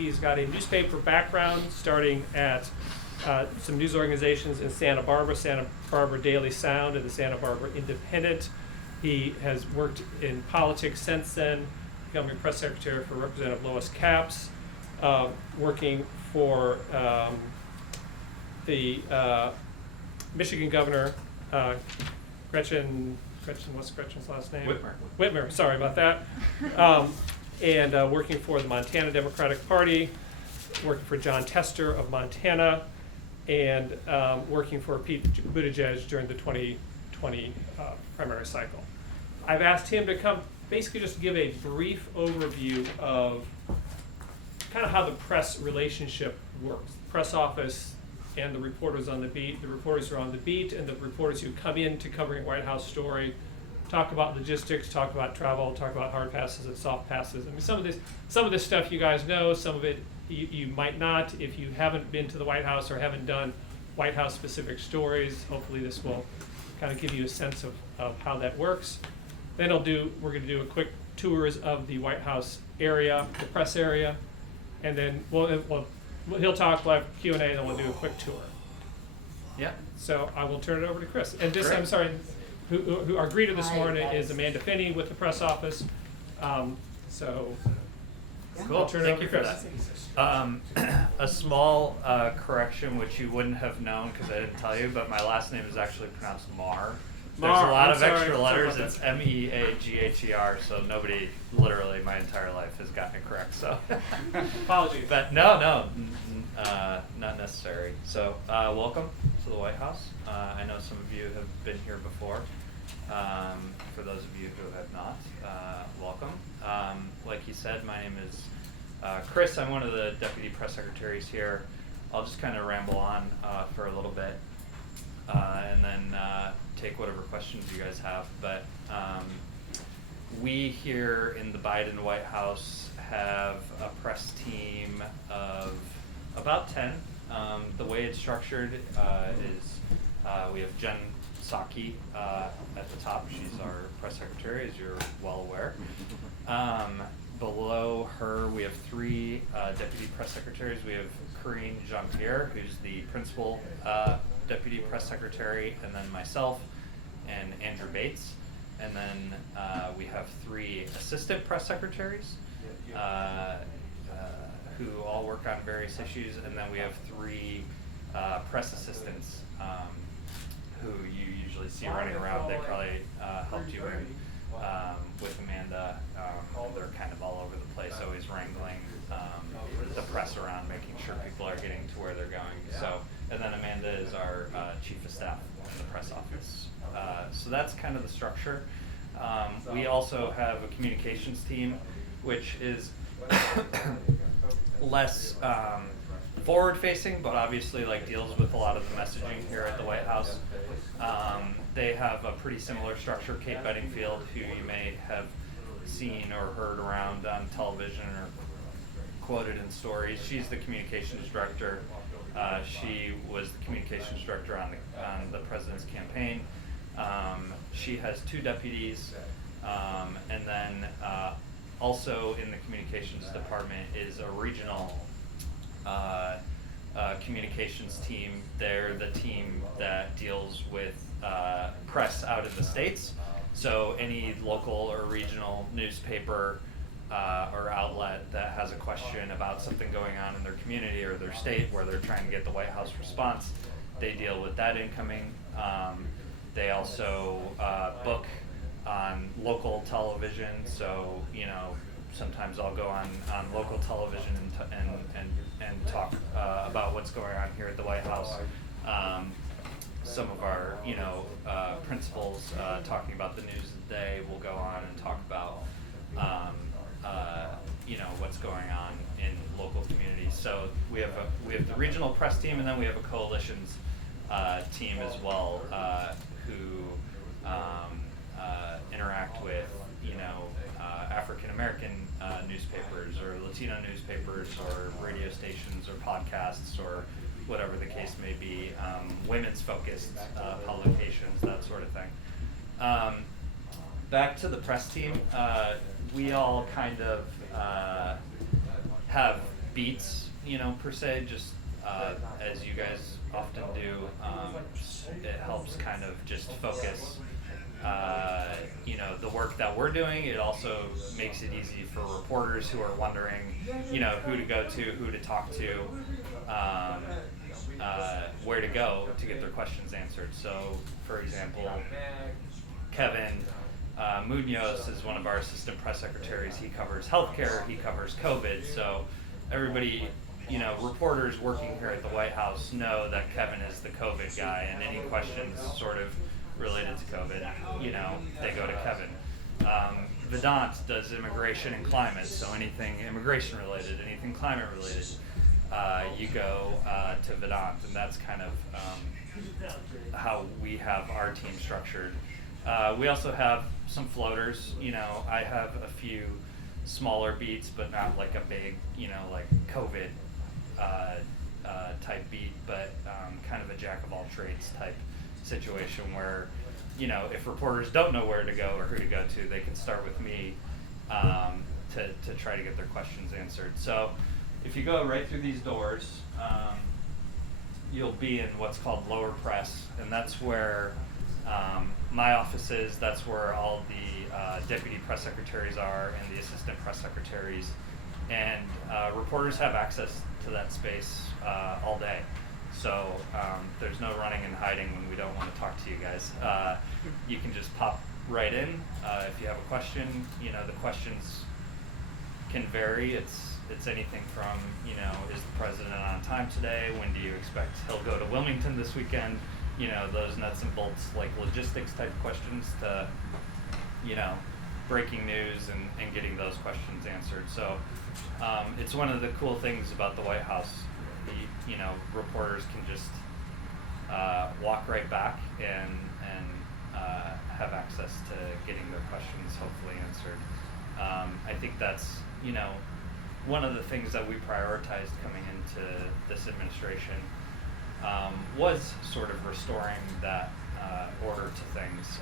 He's got a newspaper background, starting at some news organizations in Santa Barbara Daily Sound and the Santa Barbara Independent. He has worked in politics since then, becoming press secretary for Representative Lois Capps, working for the Michigan governor, Gretchen, what's Gretchen's last name? Whitmer, sorry about that. And working for the Montana Democratic Party, working for John Tester of Montana, and working for Pete Buttigieg during the 2020 primary cycle. I've asked him to come basically just to give a brief overview of kind of how the press relationship works. Press office and the reporters on the beat. The reporters who are on the beat and the reporters who come in to covering White House story, talk about logistics, talk about travel, talk about hard passes and soft passes. I mean, some of this stuff you guys know, some of it you might not if you haven't been to the White House or haven't done White House specific stories. Hopefully this will kind of give you a sense of how that works. Then we're going to do a quick tours of the White House area, the press area, and then he'll talk, we'll have Q&A, and then we'll do a quick tour. Yeah. So I will turn it over to Chris. And this, Great. I'm sorry, who our greeter this morning is Amanda Finney with the press office. So Cool. I'll turn it over to Chris. A small correction, which you wouldn't have known because I didn't tell you, but my last name is actually pronounced Mar. There's a lot of extra letters. It's Meagher, so nobody, literally my entire life, has gotten it correct. So Apologies. But no, not necessary. So welcome to the White House. I know some of you have been here before. For those of you who have not, welcome. Like he said, my name is Chris. I'm one of the deputy press secretaries here. I'll just kind of ramble on for a little bit. And then take whatever questions you guys have. But we here in the Biden White House have a press team of about 10. The way it's structured is we have Jen Psaki at the top. She's our press secretary, as you're well aware. Below her, we have 3 deputy press secretaries. We have Corinne Jean-Pierre, who's the principal deputy press secretary, and then myself and Andrew Bates. And then we have 3 assistant press secretaries who all work on various issues. And then we have 3 press assistants who you usually see running around. They probably helped you in with Amanda. They're kind of all over the place, always wrangling the press around, making sure people are getting to where they're going. So, and then Amanda is our chief of staff in the press office. So that's kind of the structure. We also have a communications team, which is less forward-facing, but obviously deals with a lot of the messaging here at the White House. They have a pretty similar structure. Kate Bedingfield, who you may have seen or heard around on television or quoted in stories, she's the communications director. She was the communications director on the president's campaign. She has 2 deputies, and then also in the communications department is a regional communications team. They're the team that deals with press out of the states. So any local or regional newspaper or outlet that has a question about something going on in their community or their state where they're trying to get the White House response, they deal with that incoming. They also book on local television, so sometimes I'll go on local television and talk about what's going on here at the White House. Some of our principals talking about the news of the day will go on and talk about what's going on in local communities. So we have the regional press team, and then we have a coalitions team as well who interact with African American newspapers or Latino newspapers or radio stations or podcasts or whatever the case may be, women's focused publications, that sort of thing. Back to the press team, we all kind of have beats, per se, just as you guys often do. It helps kind of just focus, the work that we're doing. It also makes it easy for reporters who are wondering, who to go to, who to talk to, where to go to get their questions answered. So, for example, Kevin Munoz is one of our assistant press secretaries. He covers healthcare, he covers COVID. So everybody, reporters working here at the White House know that Kevin is the COVID guy, and any questions sort of related to COVID, they go to Kevin. Vedant does immigration and climate, so anything immigration related, anything climate related, you go to Vedant, and that's kind of how we have our team structured. We also have some floaters. I have a few smaller beats, but not like a big, like COVID type beat, but kind of a jack of all trades type situation where, if reporters don't know where to go or who to go to, they can start with me to try to get their questions answered. So if you go right through these doors, you'll be in what's called lower press, and that's where my office is. That's where all the deputy press secretaries are and the assistant press secretaries, and reporters have access to that space all day. So there's no running and hiding when we don't want to talk to you guys. You can just pop right in if you have a question. The questions can vary. It's anything from, is the president on time today? When do you expect he'll go to Wilmington this weekend? Those nuts and bolts, like logistics type questions, to, breaking news and getting those questions answered. So it's one of the cool things about the White House. Reporters can just walk right back and have access to getting their questions hopefully answered. I think that's, one of the things that we prioritized coming into this administration was sort of restoring that order to things.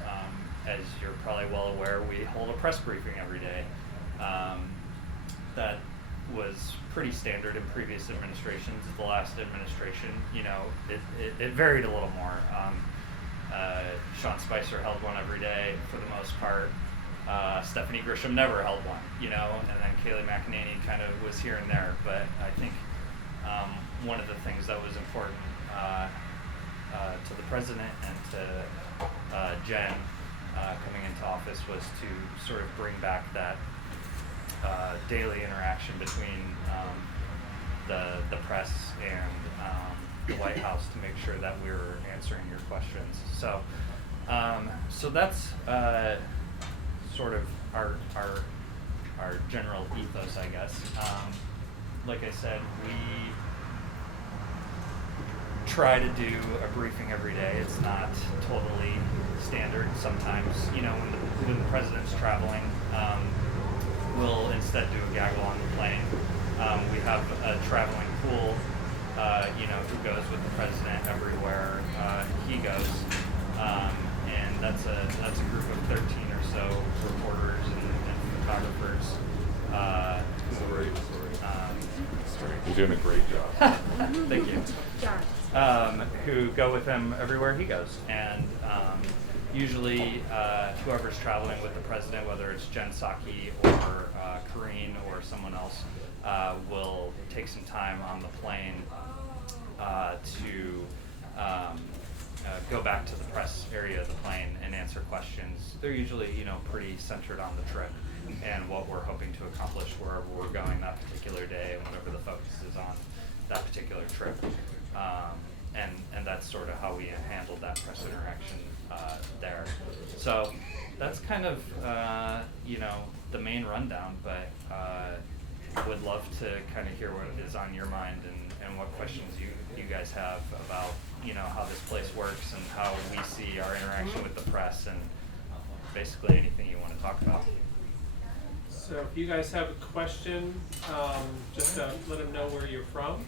As you're probably well aware, we hold a press briefing every day. That was pretty standard in previous administrations. The last administration, it varied a little more. Sean Spicer held one every day for the most part. Stephanie Grisham never held one, and then Kayleigh McEnany kind of was here and there. But I think one of the things that was important to the president and to Jen coming into office was to sort of bring back that daily interaction between the press and the White House to make sure that we were answering your questions. So that's sort of our general ethos, I guess. Like I said, we try to do a briefing every day. It's not totally standard. Sometimes, when the president's traveling, we'll instead do a gaggle on the plane. We have a traveling pool, who goes with the president everywhere he goes. And that's a group of 13 or so reporters and photographers. You're doing a great job. Thank you. Who go with him everywhere he goes. And usually whoever's traveling with the president, whether it's Jen Psaki or Karine or someone else, will take some time on the plane to go back to the press area of the plane and answer questions. They're usually, pretty centered on the trip and what we're hoping to accomplish wherever we're going that particular day and whatever the focus is on that particular trip. And that's sort of how we handled that press interaction there. So that's kind of, the main rundown, but would love to kind of hear what is on your mind and what questions you guys have about, how this place works and how we see our interaction with the press and basically anything you want to talk about. So if you guys have a question, just let them know where you're from.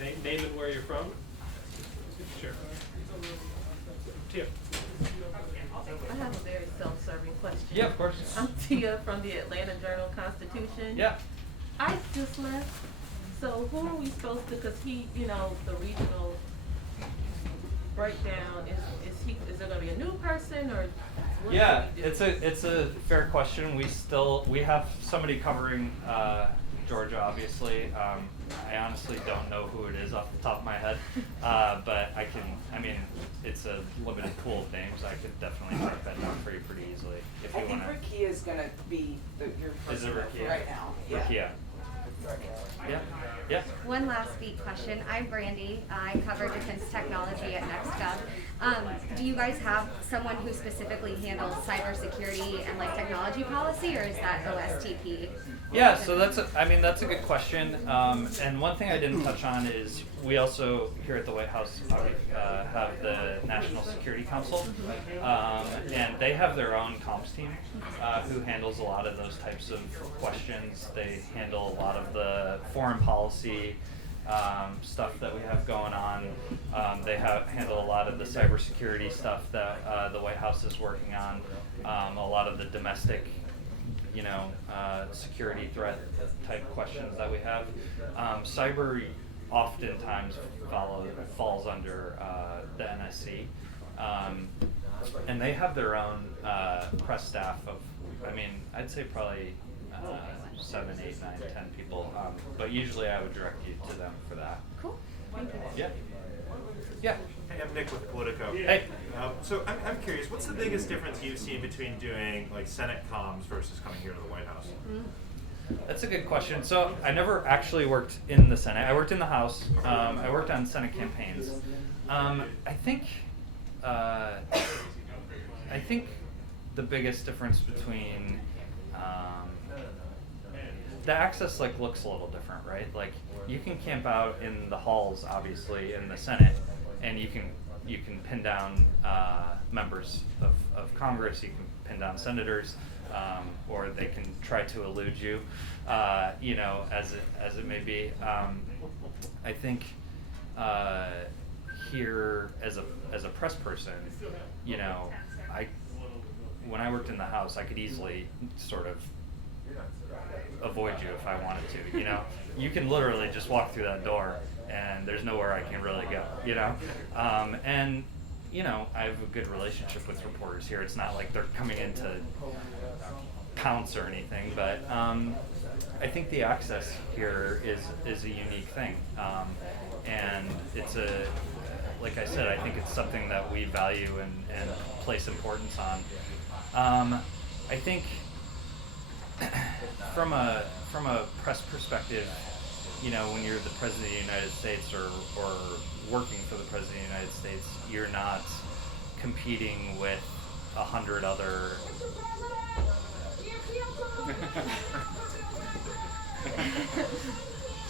Name and where you're from. Sure. Tia. I have a very self-serving question. Yeah, of course. I'm Tia from the Atlanta Journal-Constitution. Yeah. I just left, so who are we supposed to, cause he, you know, the regional breakdown, is there gonna be a new person, or what? Yeah, do we do? it's a fair question. We have somebody covering Georgia, obviously. I honestly don't know who it is off the top of my head, but I mean, it's a limited pool of names. I could definitely track that down for you pretty easily if you I think want to. Rakia is gonna be your Is it person Rakia? right now. Yeah. Rakia. Yeah. Yeah. One last speed question. I'm Brandy. I cover defense technology at NextGov. Do you guys have someone who specifically handles cybersecurity and like technology policy, or is that OSTP? Yeah, so that's a good question. And one thing I didn't touch on is we also here at the White House have the National Security Council, and they have their own comms team who handles a lot of those types of questions. They handle a lot of the foreign policy stuff that we have going on. They handle a lot of the cybersecurity stuff that the White House is working on. A lot of the domestic, security threat type questions that we have. Cyber oftentimes falls under the NSC, and they have their own press staff of, I'd say probably 7, 8, 9, 10 people, but usually I would direct you to them for that. Cool. Thank you. Yeah. Yeah. Hey, I'm Nick with Politico. Hey. So I'm curious, what's the biggest difference you've seen between doing like Senate comms versus coming here to the White House? That's a good question. So I never actually worked in the Senate. I worked in the House. I worked on Senate campaigns. I think the biggest difference between the access looks a little different, right? Like you can camp out in the halls, obviously, in the Senate, and you can pin down members of Congress. You can pin down senators, or they can try to elude you, as it may be. I think here as a press person, when I worked in the House, I could easily sort of avoid you if I wanted to. You can literally just walk through that door and there's nowhere I can really go. And I have a good relationship with reporters here. It's not like they're coming in to pounce or anything, but I think the access here is a unique thing, and it's like I said, I think it's something that we value and place importance on. I think from a press perspective, when you're the President of the United States or working for the President of the United States, you're not competing with 100 other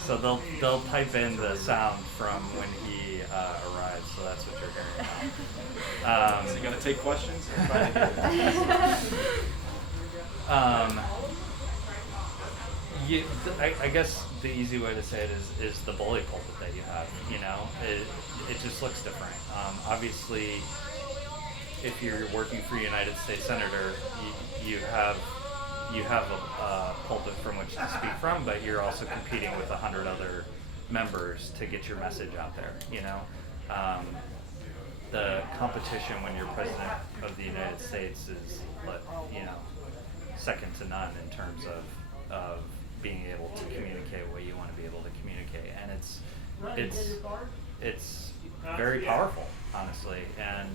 so they'll type in the sound from when he arrives, so that's what you're hearing. Is he gonna take questions? I guess the easy way to say it is the bully pulpit that you have. It just looks different. Obviously, if you're working for a United States senator, you have a pulpit from which to speak from, but you're also competing with 100 other members to get your message out there. The competition when you're President of the United States is, second to none in terms of being able to communicate what you want to be able to communicate, and it's very powerful, honestly, and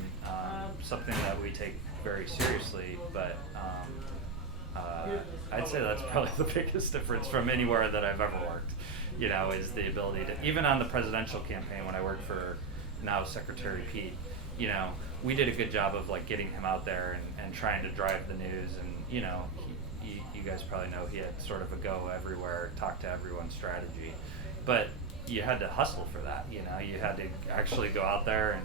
something that we take very seriously. But I'd say that's probably the biggest difference from anywhere that I've ever worked. Is the ability to, even on the presidential campaign when I worked for now Secretary Pete. We did a good job of getting him out there and trying to drive the news, and you guys probably know he had sort of a go everywhere, talk to everyone strategy, but you had to hustle for that. You had to actually go out there,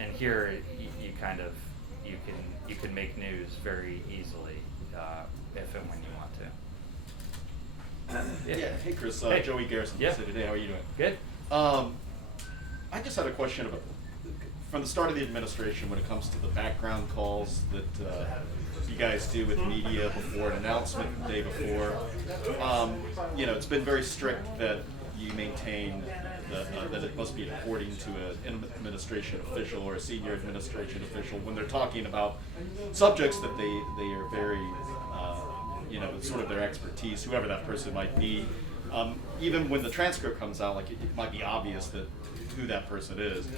and here you can make news very easily if and when you want to. Yeah. Hey, Chris. Hey. Joey Garrison. Yeah. Today. How are you doing? Good. I just had a question about from the start of the administration when it comes to the background calls that you guys do with media before an announcement the day before. You know, it's been very strict that you maintain that it must be according to an administration official or a senior administration official when they're talking about subjects that they are very, you know, it's sort of their expertise, whoever that person might be. Even when the transcript comes out, like it might be obvious that who that person is.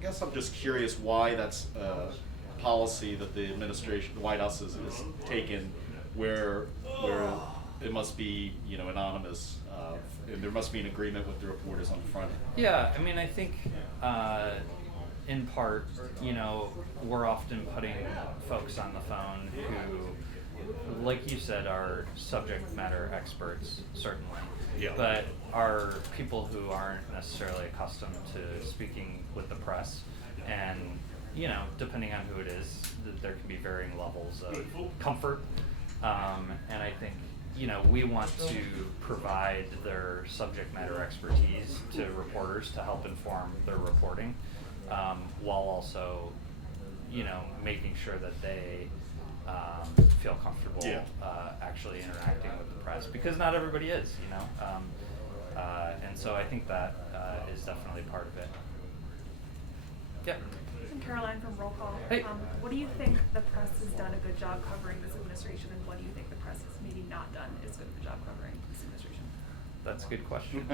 Guess I'm just curious why that's a policy that the administration, the White House has taken, where it must be, you know, anonymous, and there must be an agreement with the reporters on the front. Yeah, I mean, I think in part, you know, we're often putting folks on the phone who, like you said, are subject matter experts, certainly. Yeah. But are people who aren't necessarily accustomed to speaking with the press. And, you know, depending on who it is, there can be varying levels of comfort. And I think, you know, we want to provide their subject matter expertise to reporters to help inform their reporting, while also, you know, making sure that they feel comfortable actually interacting with the press, because not everybody is, you know, and so I think that is definitely part of it. Yeah. I'm Caroline from Roll Call. Hey. What do you think the press has done a good job covering this administration, and what do you think the press has maybe not done as good of a job covering this administration? That's a good question.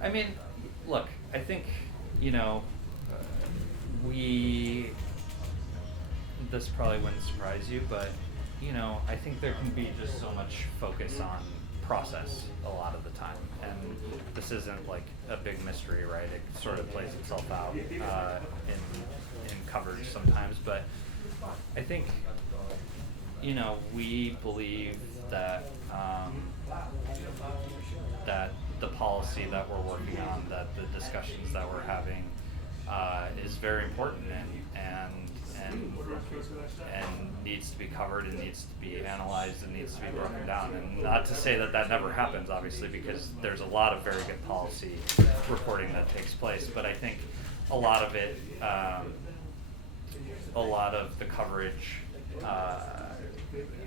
I mean, look, I think, you know, this probably wouldn't surprise you, but, you know, I think there can be just so much focus on process a lot of the time. And this isn't like a big mystery, right? It sort of plays itself out in coverage sometimes. But I think, you know, we believe that that the policy that we're working on, that the discussions that we're having is very important and needs to be covered and needs to be analyzed and needs to be broken down. And not to say that that never happens, obviously, because there's a lot of very good policy reporting that takes place. But I think a lot of it, a lot of the coverage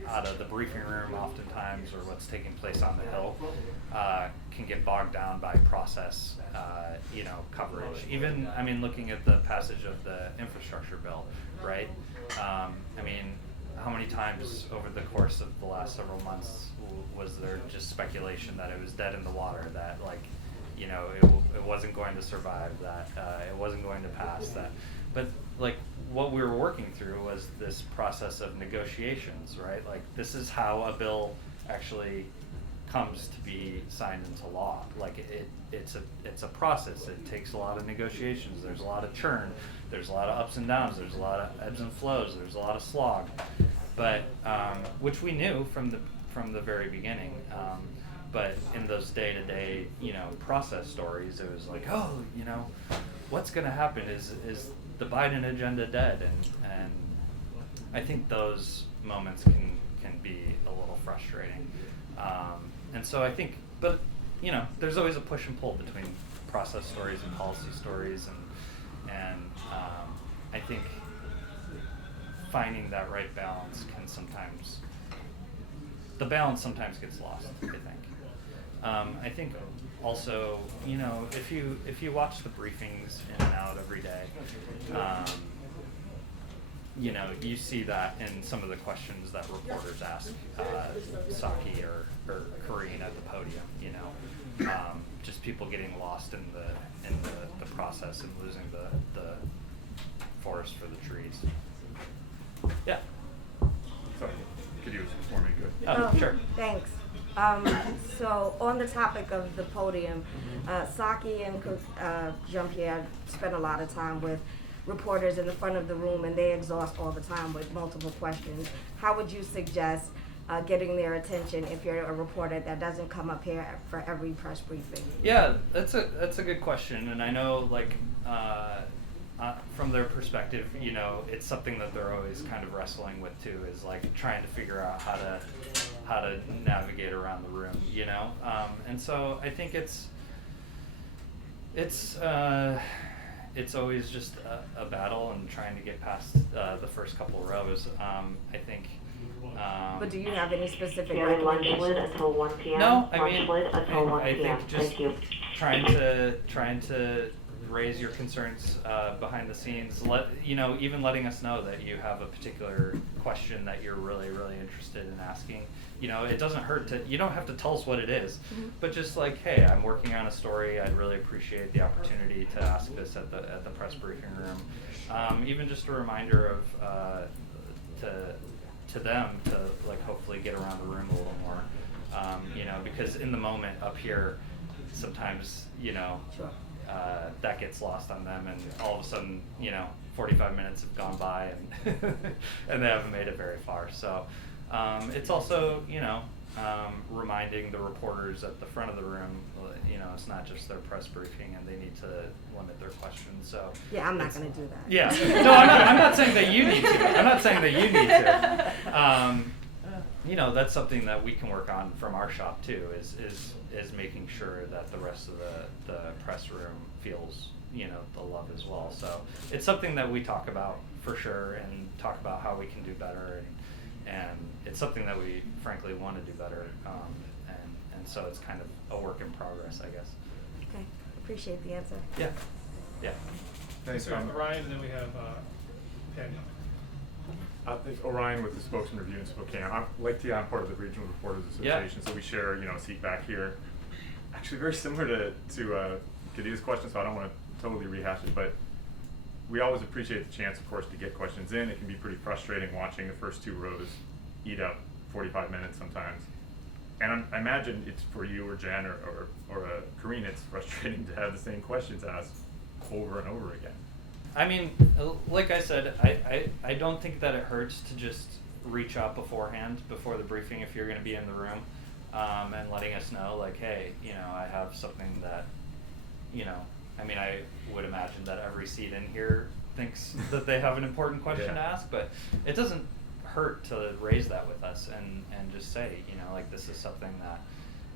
out of the briefing room oftentimes, or what's taking place on the Hill, can get bogged down by process, you know, coverage. Even, I mean, looking at the passage of the infrastructure bill, right? I mean, how many times over the course of the last several months was there just speculation that it was dead in the water, that, like, you know, it wasn't going to survive, that it wasn't going to pass, that, but like what we were working through was this process of negotiations, right? Like, this is how a bill actually comes to be signed into law. Like, it's a process. It takes a lot of negotiations. There's a lot of churn. There's a lot of ups and downs. There's a lot of ebbs and flows. There's a lot of slog, but which we knew from the very beginning. But in those day-to-day, you know, process stories, it was like, oh, you know, what's going to happen? Is the Biden agenda dead? And I think those moments can be a little frustrating. And so I think, but, you know, there's always a push and pull between process stories and policy stories, and I think finding that right balance can sometimes, the balance sometimes gets lost, I think. I think also, you know, if you watch the briefings in and out every day, you know, you see that in some of the questions that reporters ask Psaki or Karine at the podium, you know, just people getting lost in the process and losing the forest for the trees. Yeah. Sorry, could you explain me? Good. Oh, sure. Thanks. So on the topic of the podium, Psaki and Jean-Pierre spend a lot of time with reporters in the front of the room, and they exhaust all the time with multiple questions. How would you suggest getting their attention if you're a reporter that doesn't come up here for every press briefing? Yeah, that's a good question, and I know, like, from their perspective, you know, it's something that they're always kind of wrestling with too, is like trying to figure out how to navigate around the room, you know, and so I think it's it's always just a battle and trying to get past the first couple of rows. I think. But do you have any specific During lunch lid recommendations? until 1 p.m. No, I Lunch mean, lid until 1 I p.m. think just Thank you. trying to raise your concerns behind the scenes. Even letting us know that you have a particular question that you're really interested in asking. It doesn't hurt to. You don't have to tell us what it is, but just like, hey, I'm working on a story. I'd really appreciate the opportunity to ask this at the press briefing room. Even just a reminder of to them to like hopefully get around the room a little more. Because in the moment up here, sometimes Sure. that gets lost on them, and all of a sudden 45 minutes have gone by and and they haven't made it very far. So it's also reminding the reporters at the front of the room, it's not just their press briefing and they need to limit their questions. So Yeah, I'm not going to do that. yeah, no, I'm not saying that you need to. I'm not saying that you need to. That's something that we can work on from our shop too. Is making sure that the rest of the press room feels the love as well. So it's something that we talk about for sure, and talk about how we can do better, and it's something that we frankly want to do better. And so it's kind of a work in progress, I guess. Okay, appreciate the answer. Yeah. Yeah. Thanks, So Ryan, and then we have Penny. It's Orion with the Spokesman Review in Spokane. I'm part of the Regional Reporters Association, so we share, a seat back here. Actually, very similar to Khadijah's question, so I don't want to totally rehash it, but we always appreciate the chance, of course, to get questions in. It can be pretty frustrating watching the first two rows eat up 45 minutes sometimes. And I imagine it's for you or Jen or Karine, it's frustrating to have the same questions asked over and over again. I mean, like I said, I don't think that it hurts to just reach out beforehand, before the briefing, if you're going to be in the room, and letting us know, like, hey, I have something that, I would imagine that every seat in here thinks that they have an important question to ask, but it doesn't hurt to raise that with us and just say, this is something that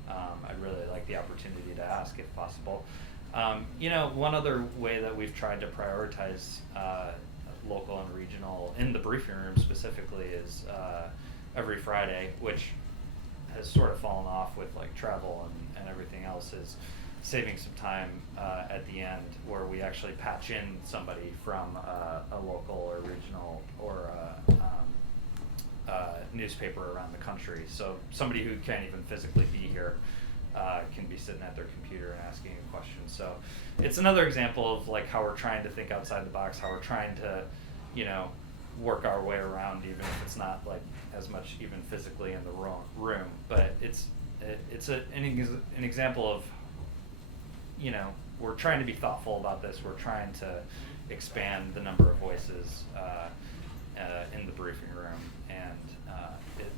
I'd really like the opportunity to ask if possible. One other way that we've tried to prioritize local and regional in the briefing room specifically is every Friday, which has sort of fallen off with like travel and everything else, is saving some time at the end where we actually patch in somebody from a local or regional or newspaper around the country. So somebody who can't even physically be here can be sitting at their computer and asking a question. So it's another example of like how we're trying to think outside the box, how we're trying to, work our way around, even if it's not like as much even physically in the room. But it's an example of, we're trying to be thoughtful about this. We're trying to expand the number of voices in the briefing room, and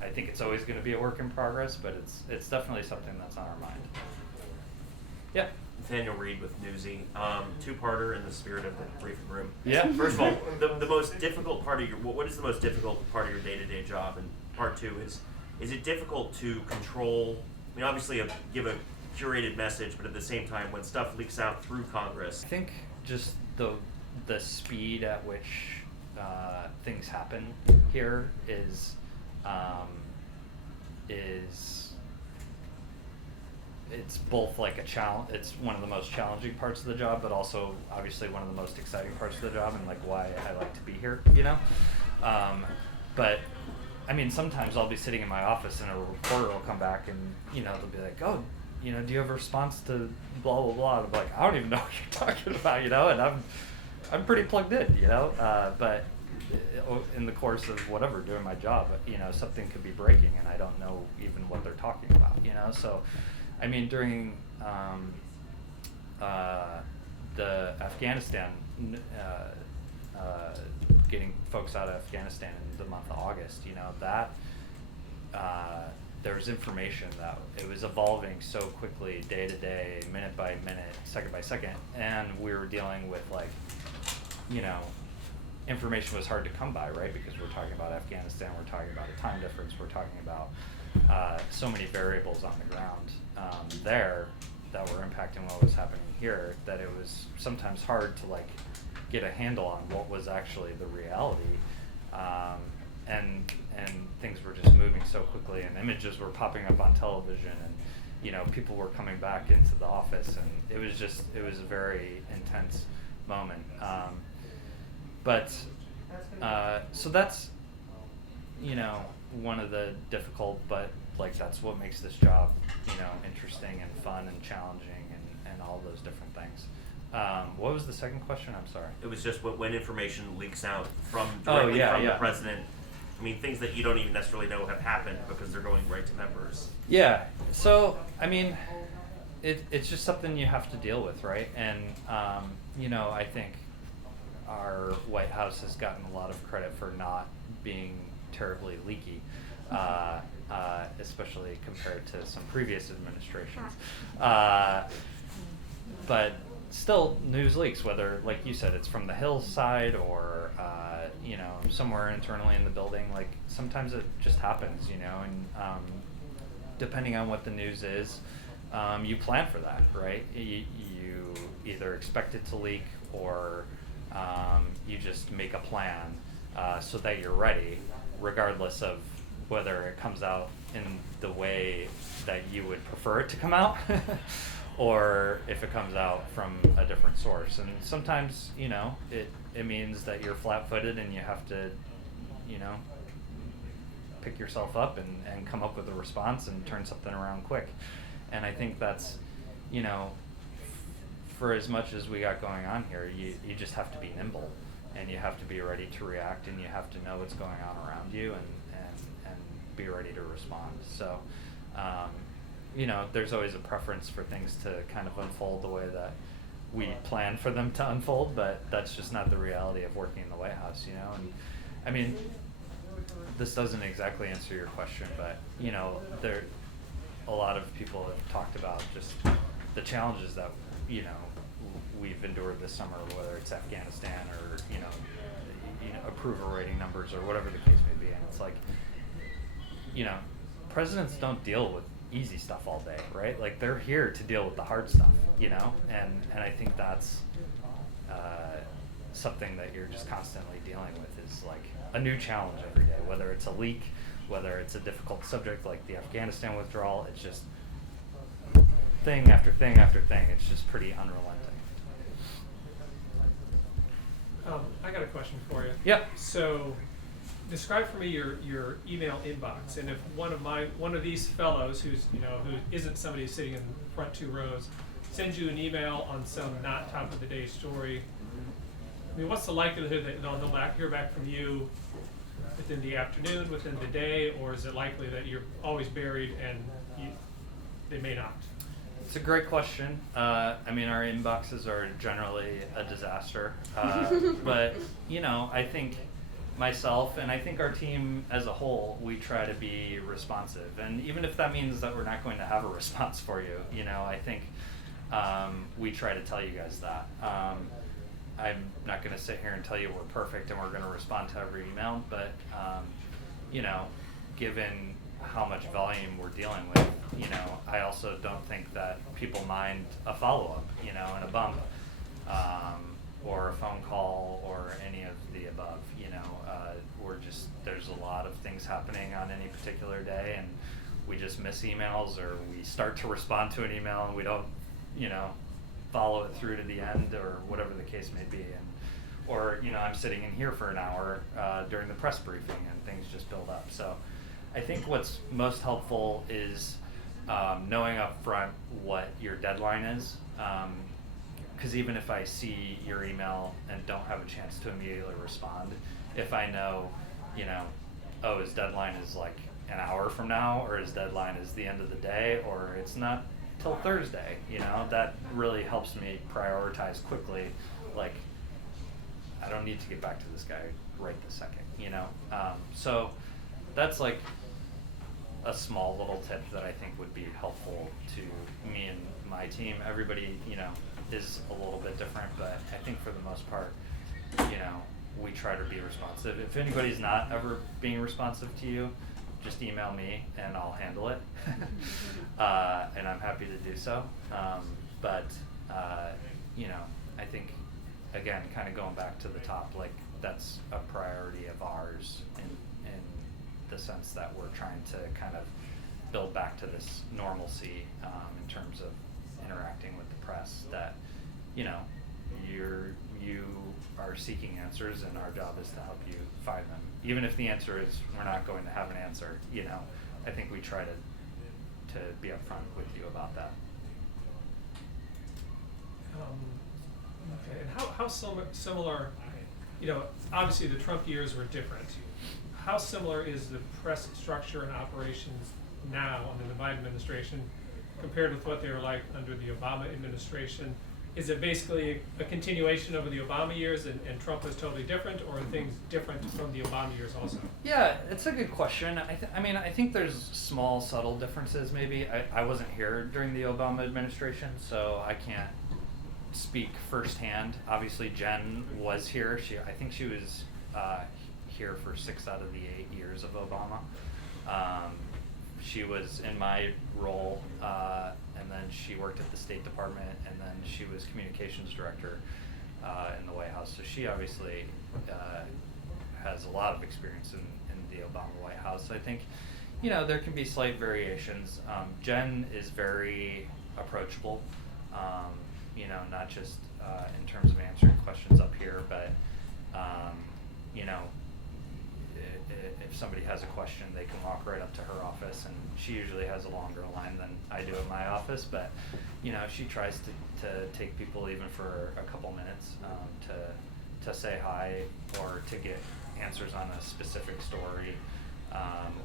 I think it's always going to be a work in progress, but it's definitely something that's on our mind. Yeah. Nathaniel Reed with Newsy. Two-parter in the spirit of the briefing room. Yeah. First of all, the most difficult part of what is the most difficult part of your day-to-day job? And part two is it difficult to control? I mean, obviously, give a curated message, but at the same time, when stuff leaks out through Congress, I think just the speed at which things happen here is it's both like a challenge. It's one of the most challenging parts of the job, but also obviously one of the most exciting parts of the job, and like why I like to be here, But I mean, sometimes I'll be sitting in my office and a reporter will come back and they'll be like, oh, do you have a response to blah blah blah? And I'm like, I don't even know what you're talking about, and I'm pretty plugged in, but in the course of whatever, doing my job, something could be breaking and I don't know even what they're talking about, So, I mean, during the Afghanistan, getting folks out of Afghanistan in the month of August, that there was information that it was evolving so quickly, day to day, minute by minute, second by second, and we were dealing with information was hard to come by, right? Because we're talking about Afghanistan, we're talking about a time difference, we're talking about so many variables on the ground there that were impacting what was happening here, that it was sometimes hard to get a handle on what was actually the reality. And things were just moving so quickly, and images were popping up on television, and people were coming back into the office, and it was a very intense moment. So that's one of the difficult, but like that's what makes this job interesting and fun and challenging and all those different things. What was the second question? I'm sorry. It was just when information leaks out from Oh, directly yeah, from yeah. the president. I mean, things that you don't even necessarily know have happened because they're going right to members. Yeah. So I mean, it's just something you have to deal with, right? And I think our White House has gotten a lot of credit for not being terribly leaky, especially compared to some previous administrations. But still, news leaks, whether, like you said, it's from the Hill side or somewhere internally in the building. Like sometimes it just happens, and depending on what the news is, you plan for that, right? You either expect it to leak or you just make a plan so that you're ready, regardless of whether it comes out in the way that you would prefer it to come out or if it comes out from a different source. And sometimes, it means that you're flat-footed and you have to, pick yourself up and come up with a response and turn something around quick. And I think that's, for as much as we got going on here, you just have to be nimble, and you have to be ready to react, and you have to know what's going on around you and be ready to respond. So, there's always a preference for things to kind of unfold the way that we plan for them to unfold, but that's just not the reality of working in the White House, And I mean, this doesn't exactly answer your question, but a lot of people have talked about just the challenges that we've endured this summer, whether it's Afghanistan or approval rating numbers or whatever the case may be. And it's like, presidents don't deal with easy stuff all day, right? Like they're here to deal with the hard stuff, and I think that's something that you're just constantly dealing with, is like a new challenge every day, whether it's a leak, whether it's a difficult subject like the Afghanistan withdrawal. It's just thing after thing after thing. It's just pretty unrelenting. I got a question for you. Yep. So, describe for me your email inbox, and if one of these fellows who isn't somebody sitting in the front two rows sends you an email on some not top of the day story, I mean, what's the likelihood that they'll hear back from you within the afternoon, within the day, or is it likely that you're always buried and they may not? It's a great question. I mean, our inboxes are generally a disaster, but I think myself and I think our team as a whole, we try to be responsive, and even if that means that we're not going to have a response for you, I think we try to tell you guys that. I'm not going to sit here and tell you we're perfect and we're going to respond to every email, but given how much volume we're dealing with, I also don't think that people mind a follow-up, and a bump, or a phone call or any of the above. There's a lot of things happening on any particular day, and we just miss emails, or we start to respond to an email and we don't, follow it through to the end, or whatever the case may be. Or I'm sitting in here for an hour during the press briefing and things just build up. So I think what's most helpful is knowing up front what your deadline is, because even if I see your email and don't have a chance to immediately respond, if I know, his deadline is like an hour from now, or his deadline is the end of the day, or it's not till Thursday, that really helps me prioritize quickly. Like, I don't need to get back to this guy right this second, so that's like a small little tip that I think would be helpful to me and my team. Everybody, is a little bit different, but I think for the most part, we try to be responsive. If anybody's not ever being responsive to you, just email me and I'll handle it. And I'm happy to do so. But I think again, kind of going back to the top, like that's a priority of ours in the sense that we're trying to kind of build back to this normalcy in terms of interacting with the press, that, you know, you are seeking answers and our job is to help you find them. Even if the answer is we're not going to have an answer, you know, I think we try to be upfront with you about that. Okay, and how similar, you know, obviously the Trump years were different. How similar is the press structure and operations now under the Biden administration compared with what they were like under the Obama administration? Is it basically a continuation over the Obama years and Trump was totally different, or are things different from the Obama years also? Yeah, it's a good question. I think there's small, subtle differences maybe. I wasn't here during the Obama administration, so I can't speak firsthand. Obviously, Jen was here. I think she was here for 6 out of the 8 years of Obama. She was in my role, and then she worked at the State Department, and then she was communications director in the White House. So she obviously has a lot of experience in the Obama White House. I think, you know, there can be slight variations. Jen is very approachable, you know, not just in terms of answering questions up here, but, you know, if somebody has a question, they can walk right up to her office, and she usually has a longer line than I do in my office, but, you know, she tries to take people even for a couple minutes to say hi or to get answers on a specific story,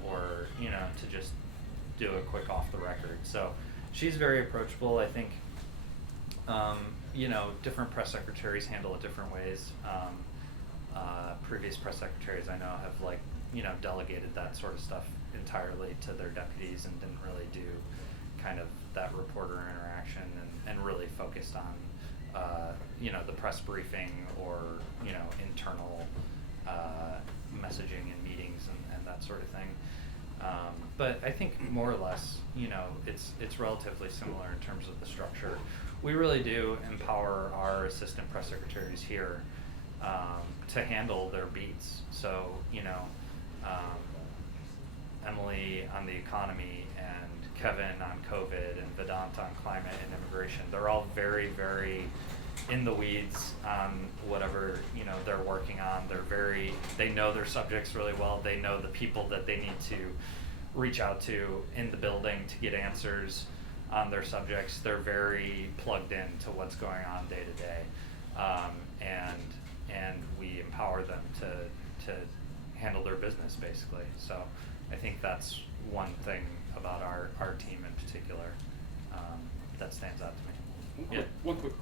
or, you know, to just do a quick off the record. So she's very approachable. I think, you know, different press secretaries handle it different ways. Previous press secretaries I know have, like, you know, delegated that sort of stuff entirely to their deputies and didn't really do kind of that reporter interaction and really focused on, you know, the press briefing or, you know, internal messaging in meetings and that sort of thing. But I think more or less, you know, it's relatively similar in terms of the structure. We really do empower our assistant press secretaries here to handle their beats. So, you know, Emily on the economy and Kevin on COVID and Vedant on climate and immigration, they're all very, very in the weeds on whatever, you know, they're working on. They know their subjects really well. They know the people that they need to reach out to in the building to get answers on their subjects. They're very plugged in to what's going on day to day. And we empower them to handle their business, basically. So I think that's one thing about our team in particular that stands out to me. Yeah. One quick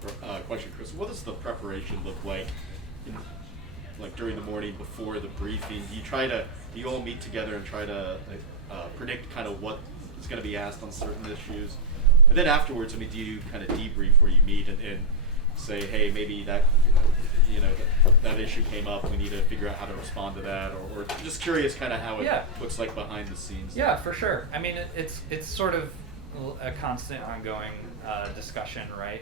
question, Chris. What does the preparation look like, like during the morning before the briefing? Do you all meet together and try to predict kind of what is going to be asked on certain issues? And then afterwards, I mean, do you kind of debrief where you meet and say, hey, maybe that, you know, that issue came up, we need to figure out how to respond to that, or just curious kind of how it looks like behind the scenes? Yeah, for sure. I mean, it's sort of a constant ongoing discussion, right?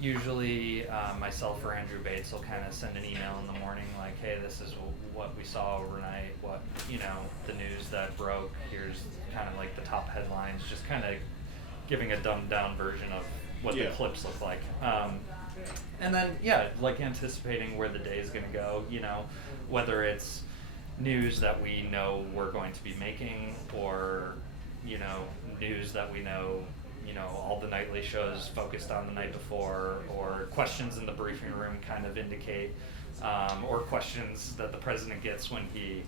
Usually myself or Andrew Bates will kind of send an email in the morning like, hey, this is what we saw overnight, what, you know, the news that broke, here's kind of like the top headlines, just kind of giving a dumbed down version of what the clips look like. And then, like anticipating where the day is going to go, you know, whether it's news that we know we're going to be making or, you know, news that we know, you know, all the nightly shows focused on the night before, or questions in the briefing room kind of indicate, or questions that the president gets when he,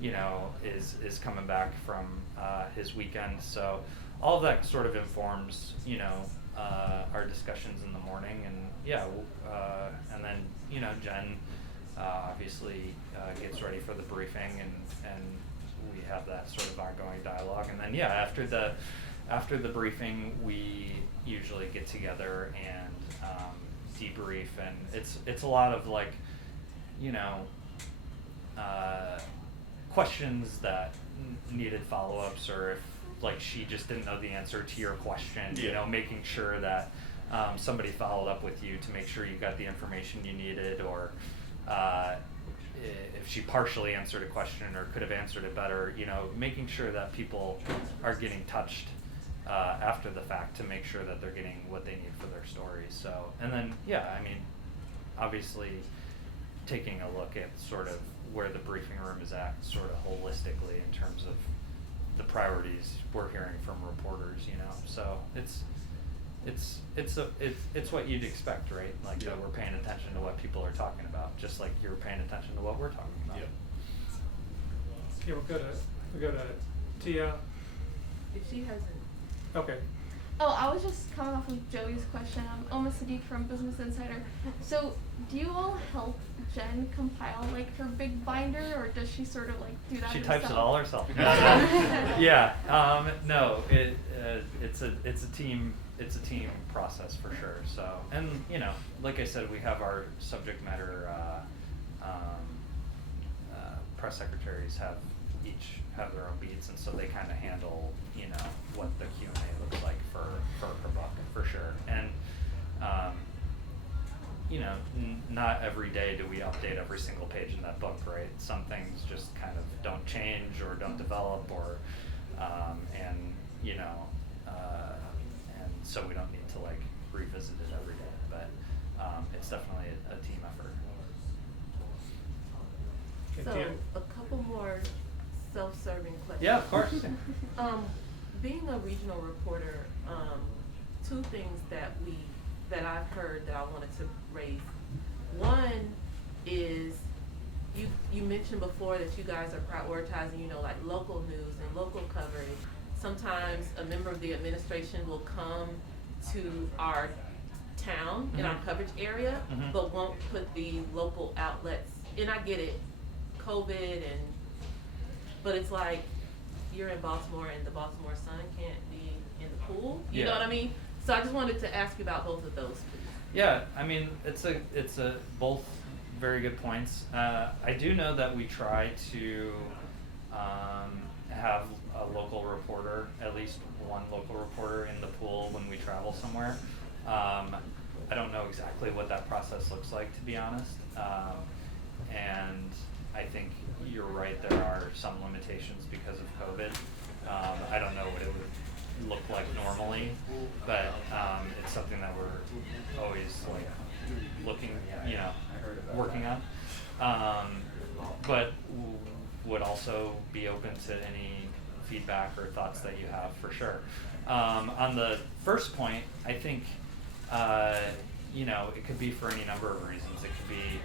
you know, is coming back from his weekend. So all of that sort of informs, you know, our discussions in the morning, and and then, you know, Jen obviously gets ready for the briefing, and we have that sort of ongoing dialogue. And then after the briefing, we usually get together and debrief, and it's a lot of, like, you know, questions that needed follow-ups, or if, like, she just didn't know the answer to your question, you know, making sure that somebody followed up with you to make sure you got the information you needed, or if she partially answered a question or could have answered it better, you know, making sure that people are getting touched after the fact to make sure that they're getting what they need for their stories. So, and then, yeah, I mean, obviously taking a look at sort of where the briefing room is at sort of holistically in terms of the priorities we're hearing from reporters, you know. So it's what you'd expect, right? Like that we're paying attention to what people are talking about, just like you're paying attention to what we're talking about. Okay, we'll go to Tia. If she hasn't. Okay. Oh, I was just coming off of Joey's question. I'm Oma Sadiq from Business Insider. So, do you all help Jen compile like her big binder, or does she sort of like do that She herself? types it all herself. Yeah. No. It's a team. It's a team process for sure. So, and you know, like I said, we have our subject matter press secretaries each have their own beats, and so they kind of handle, you know, what the Q&A looks like for her book for sure. And you know, not every day do we update every single page in that book, right? Some things just kind of don't change or don't develop, or and you know, and so we don't need to like revisit it every day. But it's definitely a team effort. Okay, So, Tia. a couple more self-serving questions. Yeah, of course. Being a regional reporter, two things that I've heard that I wanted to raise. One is you mentioned before that you guys are prioritizing, you know, like local news and local coverage. Sometimes a member of the administration will come to our town in our coverage area, but won't put the local outlets. And I get it, COVID, but it's like you're in Baltimore and the Baltimore Sun can't be in the pool. You know what I mean? So I just wanted to ask you about both of those, please. Yeah, I mean, it's a both very good points. I do know that we try to have a local reporter, at least one local reporter in the pool when we travel somewhere. I don't know exactly what that process looks like, to be honest. And I think you're right, there are some limitations because of COVID. I don't know what it would look like normally, but it's something that we're always like looking, you know, working on. But would also be open to any feedback or thoughts that you have for sure. On the first point, I think you know, it could be for any number of reasons. It could be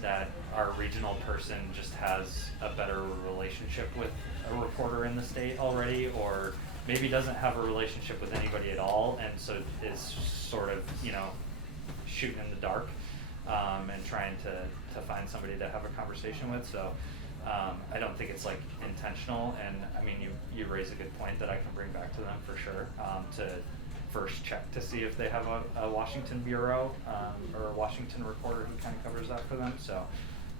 that our regional person just has a better relationship with a reporter in the state already, or maybe doesn't have a relationship with anybody at all, and so is sort of, you know, shooting in the dark and trying to find somebody to have a conversation with. So I don't think it's like intentional, and I mean, you raise a good point that I can bring back to them for sure, to first check to see if they have a Washington bureau or a Washington reporter who kind of covers that for them. So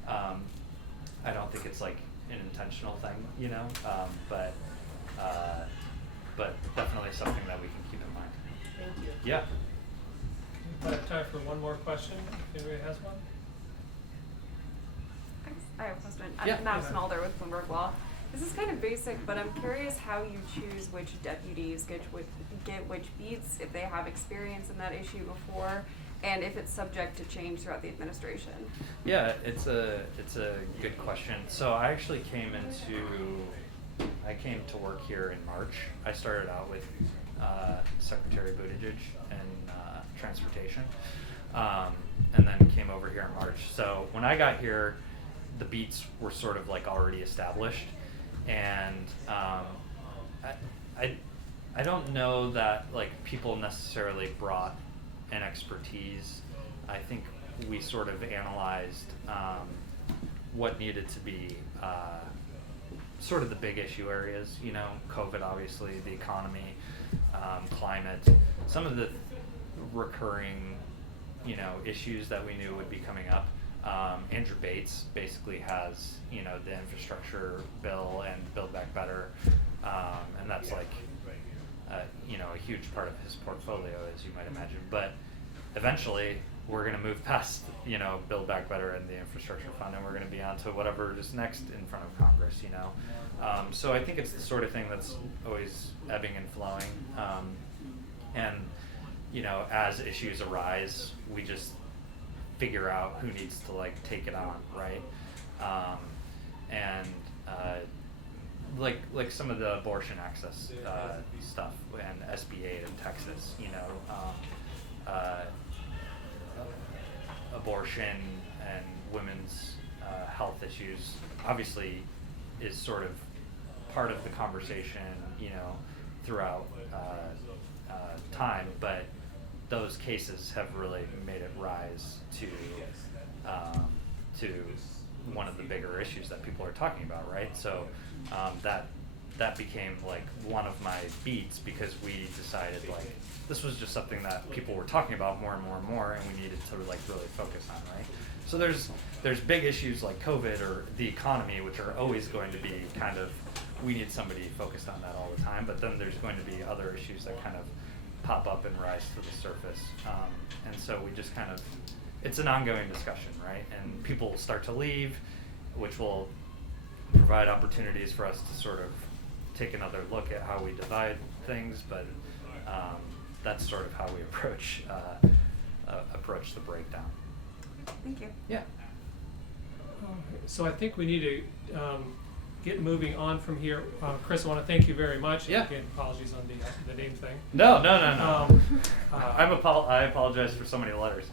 I don't think it's like an intentional thing, you know, but definitely something that we can keep in mind. Thank you. Yeah. We have time for one more question, if anybody has one. I have a question. Yeah. I'm Matt Smelder with Bloomberg Law. This is kind of basic, but I'm curious how you choose which deputies get which beats, if they have experience in that issue before, and if it's subject to change throughout the administration. Yeah, it's a good question. So I actually came to work here in March. I started out with Secretary Buttigieg in transportation, and then came over here in March. So when I got here, the beats were sort of like already established, and I don't know that like people necessarily brought an expertise. I think we sort of analyzed what needed to be sort of the big issue areas, you know, COVID obviously, the economy, climate, some of the recurring, you know, issues that we knew would be coming up. Andrew Bates basically has, you know, the infrastructure bill and Build Back Better, and that's like, you know, a huge part of his portfolio, as you might imagine. But eventually we're going to move past, you know, Build Back Better and the infrastructure fund, and we're going to be on to whatever is next in front of Congress, you know. So I think it's the sort of thing that's always ebbing and flowing. And, you know, as issues arise, we just figure out who needs to, like, take it on, right? Like some of the abortion access stuff and SB 8 in Texas, you know, abortion and women's health issues obviously is sort of part of the conversation, you know, throughout time, but those cases have really made it rise to one of the bigger issues that people are talking about, right? So that became like one of my beats, because we decided like this was just something that people were talking about more and more and more, and we needed to like really focus on, right? So there's big issues like COVID or the economy, which are always going to be kind of, we need somebody focused on that all the time, but then there's going to be other issues that kind of pop up and rise to the surface, and so we just kind of, it's an ongoing discussion, right? And people will start to leave, which will provide opportunities for us to sort of take another look at how we divide things, but that's sort of how we approach the breakdown. Thank you. Yeah. So I think we need to get moving on from here. Chris, I want to thank you very much. Yeah. Again, apologies on the name thing. No. I I apologize for so many letters.